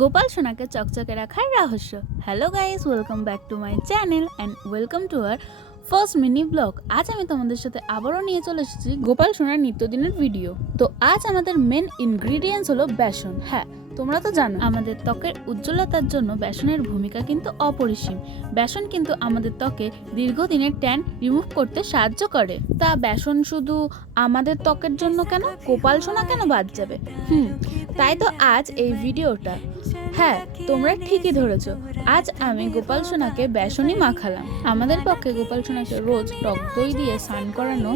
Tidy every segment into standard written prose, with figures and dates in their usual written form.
গোপাল সোনাকে চকচকে রাখার রহস্য। Hello guys, welcome back to my channel and welcome to our first mini blog. আজ আমি তোমাদের সাথে আবারও নিয়ে চলে এসেছি গোপাল সোনার নিত্যদিনের ভিডিও। তো আজ আমাদের মেন ইনগ্রিডিয়েন্টস হলো বেসন। হ্যাঁ, তোমরা তো জানো আমাদের ত্বকের উজ্জ্বলতার জন্য বেসনের ভূমিকা কিন্তু অপরিসীম। বেসন কিন্তু আমাদের ত্বকে দীর্ঘদিনের ট্যান রিমুভ করতে সাহায্য করে। তা বেসন শুধু আমাদের ত্বকের জন্য কেন, গোপাল সোনা কেন বাদ যাবে? তাই তো আজ এই ভিডিওটা। হ্যাঁ, তোমরা ঠিকই ধরেছ, আজ আমি গোপাল সোনাকে বেসনই মাখালাম। আমাদের পক্ষে গোপাল সোনাকে রোজ টক দই দিয়ে স্নান করানো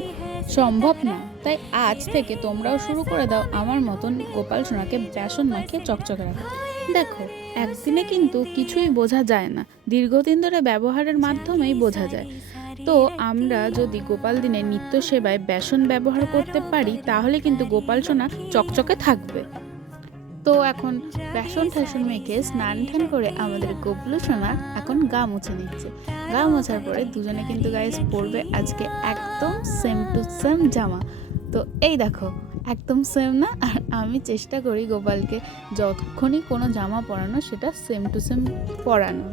সম্ভব না, তাই আজ থেকে তোমরাও শুরু করে দাও আমার মতন গোপাল সোনাকে বেসন মাখিয়ে চকচকে রাখা। দেখো, একদিনে কিন্তু কিছুই বোঝা যায় না, দীর্ঘদিন ধরে ব্যবহারের মাধ্যমেই বোঝা যায়। তো আমরা যদি গোপাল দিনে নিত্য সেবায় বেসন ব্যবহার করতে পারি, তাহলে কিন্তু গোপাল সোনা চকচকে থাকবে। তো এখন বেসন টেসন মেখে স্নান টান করে আমাদের গোপলু সোনা এখন গা মুছে নিচ্ছে। গা মোছার পরে দুজনে কিন্তু গাইস পরবে আজকে একদম সেম টু সেম জামা। তো এই দেখো, একদম সেম না? আর আমি চেষ্টা করি গোপালকে যতক্ষণই কোনো জামা পরানো সেটা সেম টু সেম পরানো।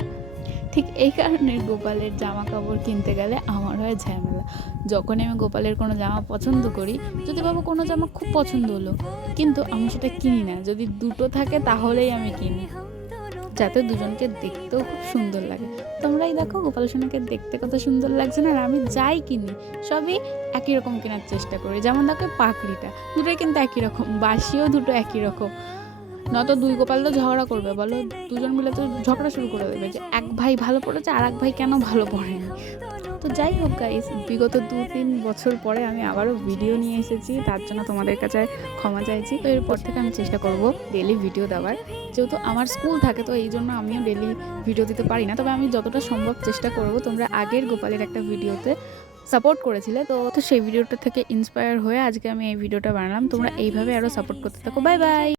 ঠিক এই কারণে গোপালের জামা কাপড় কিনতে গেলে আমার হয় ঝামেলা। যখন আমি গোপালের কোনো জামা পছন্দ করি, যদি বাবু কোনো জামা খুব পছন্দ হলো, কিন্তু আমি সেটা কিনি না। যদি দুটো থাকে তাহলেই আমি কিনি, যাতে দুজনকে দেখতেও খুব সুন্দর লাগে। তোমরাই দেখো গোপাল সোনাকে দেখতে কত সুন্দর লাগছে না? আর আমি যাই কিনি সবই একই রকম কেনার চেষ্টা করি। যেমন দেখো পাকড়িটা, দুটোই কিন্তু একই রকম, বাসিও দুটো একই রকম। নয়তো দুই গোপাল তো ঝগড়া করবে, বলো, দুজন মিলে তো ঝগড়া শুরু করে দেবে যে এক ভাই ভালো পড়েছে আর এক ভাই কেন ভালো পড়েনি। তো যাই হোক গাইস, বিগত 2-3 বছর পরে আমি আবারও ভিডিও নিয়ে এসেছি, তার জন্য তোমাদের কাছে ক্ষমা চাইছি। তো এরপর থেকে আমি চেষ্টা করব ডেলি ভিডিও দেওয়ার। যেহেতু আমার স্কুল থাকে, তো এই জন্য আমিও ডেলি ভিডিও দিতে পারি না, তবে আমি যতটা সম্ভব চেষ্টা করব। তোমরা আগের গোপালের একটা ভিডিওতে সাপোর্ট করেছিলে, তো সেই ভিডিওটা থেকে ইন্সপায়ার হয়ে আজকে আমি এই ভিডিওটা বানালাম। তোমরা এইভাবে আরও সাপোর্ট করতে থাকো। Bye bye.